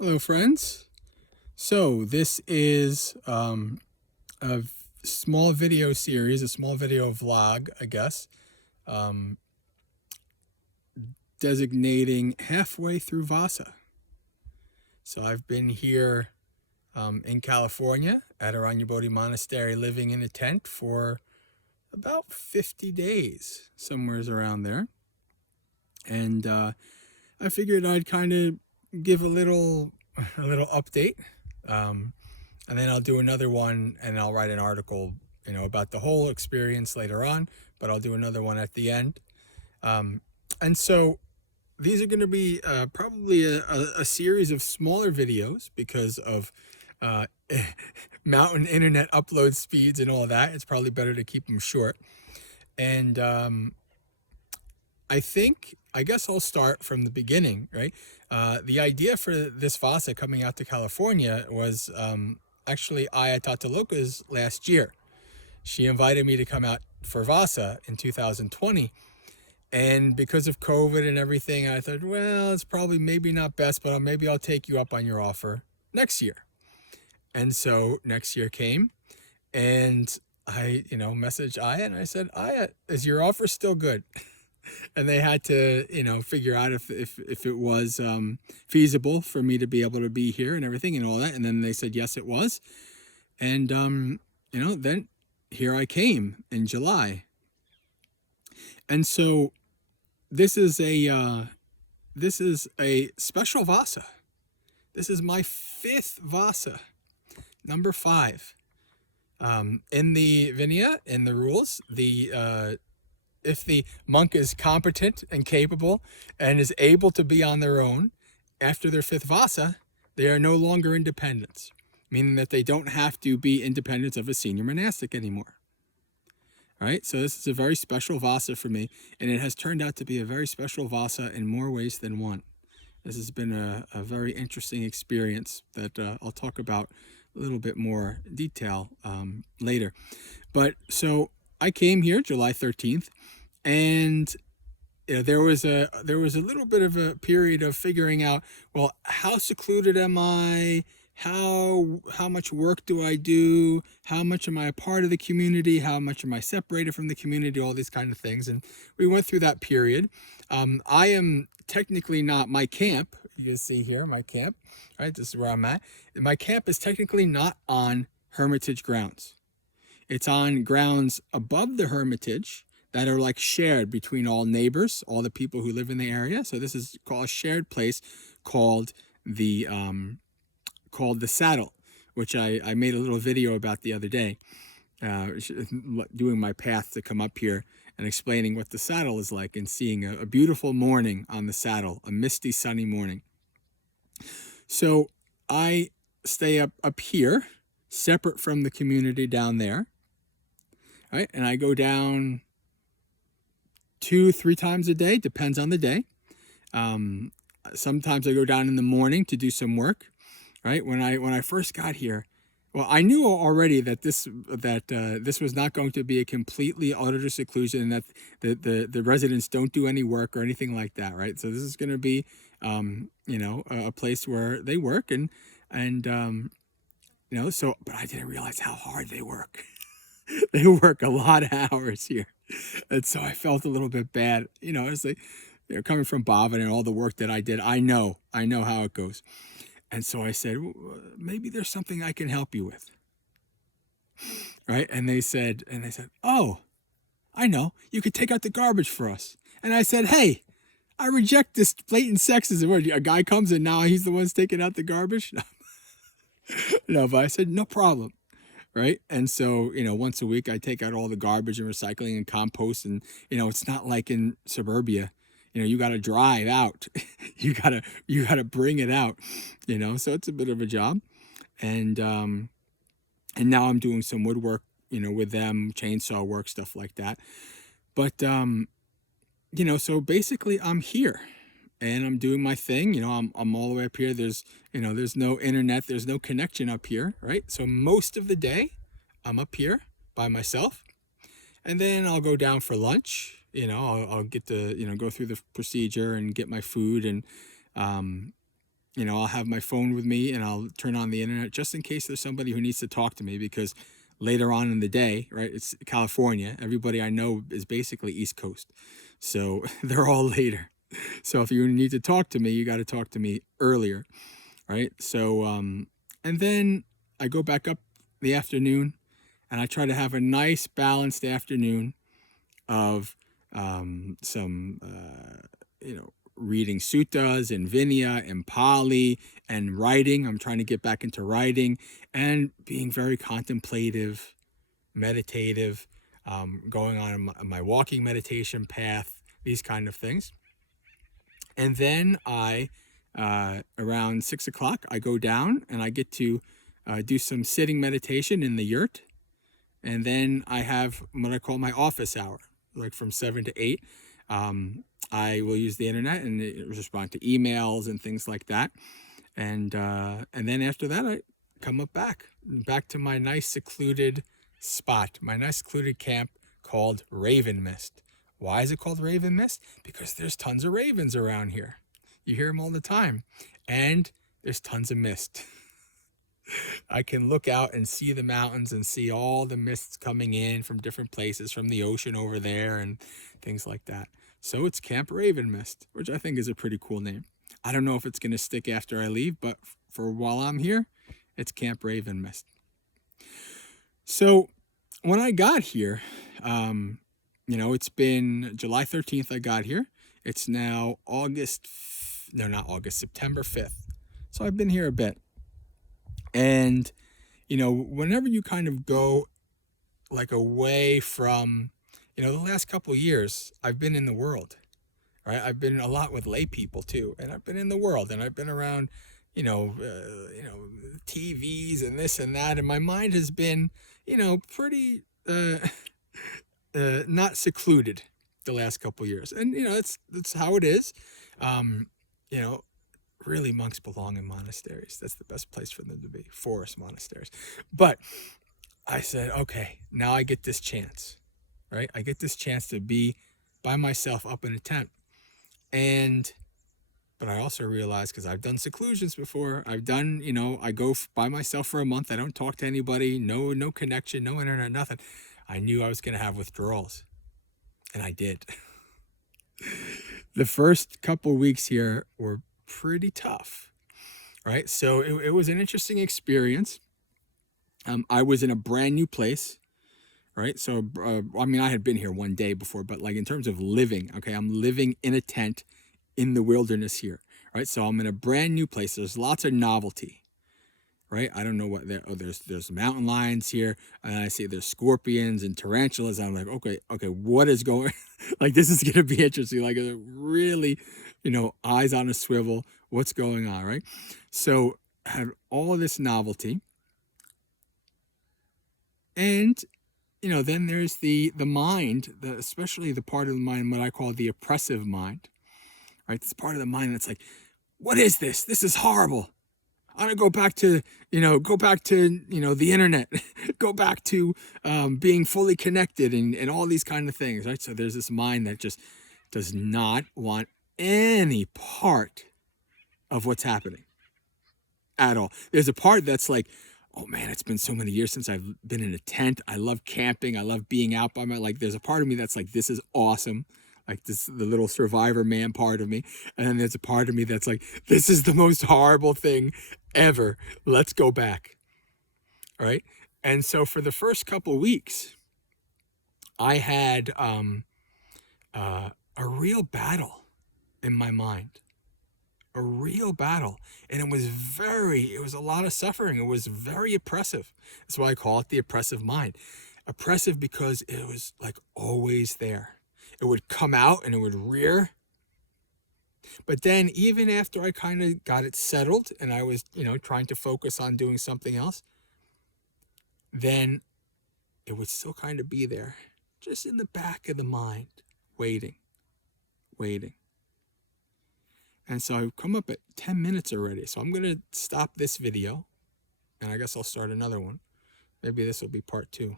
Hello, friends. So this is a small video series, a small video vlog, I guess, um, designating halfway through Vassa. So I've been here in California at Aranyabodhi Monastery, living in a tent for about 50 days, somewheres around there. And I figured I'd kind of give a little update. Um, and then I'll do another one and I'll write an article, about the whole experience later on, but I'll do another one at the end. Um, and so these are going to be probably a series of smaller videos because of uh, mountain internet upload speeds and all of that. It's probably better to keep them short. And I guess I'll start from the beginning, right? The idea for this Vasa coming out to California was actually Aya Tataloka's last year. She invited me to come out for Vasa in 2020. And because of COVID and everything, I thought, well, it's probably maybe not best, but maybe I'll take you up on your offer next year. And so next year came, and I, messaged Aya and I said, Aya, is your offer still good? And they had to, figure out if it was feasible for me to be able to be here and everything and all that. And then they said yes, it was. And then here I came in July. And so this is a special Vasa. This is my fifth Vasa, number 5. In the Vinaya, in the rules, if the monk is competent and capable and is able to be on their own after their 5th Vasa, they are no longer independents, meaning that they don't have to be independents of a senior monastic anymore. All right, so this is a very special Vasa for me, and it has turned out to be a very special Vasa in more ways than one. This has been a very interesting experience that I'll talk about a little bit more detail later. But so I came here July 13th, and there was a little bit of a period of figuring out, well, how secluded am I? How much work do I do? How much am I a part of the community? How much am I separated from the community? All these kind of things. And we went through that period. I am technically not my camp. You can see here my camp, right? This is where I'm at. My camp is technically not on Hermitage grounds. It's on grounds above the Hermitage that are like shared between all neighbors, all the people who live in the area. So this is called a shared place called the Saddle, which I made a little video about the other day, doing my path to come up here and explaining what the Saddle is like and seeing a beautiful morning on the Saddle, a misty, sunny morning. So I stay up here, separate from the community down there, right? And I go down 2-3 times a day, depends on the day. Sometimes I go down in the morning to do some work. Right, when I first got here, well, I knew already that this was not going to be a completely utter seclusion, and that the residents don't do any work or anything like that. Right, so this is going to be a place where they work and so, but I didn't realize how hard they work. They work a lot of hours here, and so I felt a little bit bad. It's like, coming from Bob and all the work that I did, I know how it goes. And so I said, maybe there's something I can help you with. Right? And they said, oh, I know, you could take out the garbage for us. And I said, hey, I reject this blatant sexism. A guy comes and now he's the one taking out the garbage? No, but I said, no problem. Right? And so, once a week I take out all the garbage and recycling and compost. And, it's not like in suburbia. You got to drive out. you gotta bring it out. So it's a bit of a job. And now I'm doing some woodwork, with them, chainsaw work, stuff like that. But so basically I'm here and I'm doing my thing. I'm all the way up here. There's no internet, there's no connection up here, right? So most of the day I'm up here by myself. And then I'll go down for lunch. I'll get to, go through the procedure and get my food and, I'll have my phone with me and I'll turn on the internet just in case there's somebody who needs to talk to me, because later on in the day, right, it's California. Everybody I know is basically East Coast. So they're all later. So if you need to talk to me, you got to talk to me earlier, right? So, and then I go back up the afternoon and I try to have a nice balanced afternoon of some, reading suttas and Vinaya and Pali and writing. I'm trying to get back into writing and being very contemplative, meditative, going on my walking meditation path, these kind of things. And then around 6 o'clock, I go down and I get to do some sitting meditation in the yurt. And then I have what I call my office hour, like from 7 to 8. I will use the internet and respond to emails and things like that. And then after that, I come up back to my nice secluded spot, my nice secluded camp called Raven Mist. Why is it called Raven Mist? Because there's tons of ravens around here. You hear them all the time. And there's tons of mist. I can look out and see the mountains and see all the mists coming in from different places, from the ocean over there and things like that. So it's Camp Raven Mist, which I think is a pretty cool name. I don't know if it's going to stick after I leave, but for while I'm here, it's Camp Raven Mist. So when I got here, it's been July 13th I got here. It's now September 5th. So I've been here a bit. And, whenever you kind of go like away from, the last couple of years, I've been in the world, right? I've been a lot with lay people too. And I've been in the world and I've been around, TVs and this and that. And my mind has been, pretty not secluded the last couple of years. And, that's how it is. Really, monks belong in monasteries. That's the best place for them to be, forest monasteries. But I said, okay, now I get this chance, right? I get this chance to be by myself up in a tent. But I also realized, because I've done seclusions before, I go by myself for a month. I don't talk to anybody, no connection, no internet, nothing. I knew I was going to have withdrawals. And I did. The first couple weeks here were pretty tough, right? So it was an interesting experience. I was in a brand new place, right? So, I had been here one day before, but like in terms of living, okay, I'm living in a tent in the wilderness here, right? So I'm in a brand new place. There's lots of novelty, right? I don't know what there's mountain lions here, and I see there's scorpions and tarantulas. I'm like, okay, what is going? Like, this is gonna be interesting. Like, really, eyes on a swivel. What's going on, right? So I had all of this novelty, and then there's the mind, especially the part of the mind what I call the oppressive mind, right? This part of the mind that's like, what is this? This is horrible. I want to go back to the internet, go back to being fully connected and all these kind of things, right? So there's this mind that just does not want any part of what's happening at all. There's a part that's like, oh man, it's been so many years since I've been in a tent. I love camping. I love being out by there's a part of me that's like, this is awesome. Like, this, the little survivor man part of me. And then there's a part of me that's like, this is the most horrible thing ever. Let's go back. All right. And so for the first couple of weeks, I had a real battle in my mind. A real battle. And it was a lot of suffering. It was very oppressive. That's why I call it the oppressive mind. Oppressive because it was like always there. It would come out and it would rear. But then even after I kind of got it settled and I was, trying to focus on doing something else, then it would still kind of be there, just in the back of the mind, waiting. And so I've come up at 10 minutes already. So I'm going to stop this video and I guess I'll start another one. Maybe this will be part 2.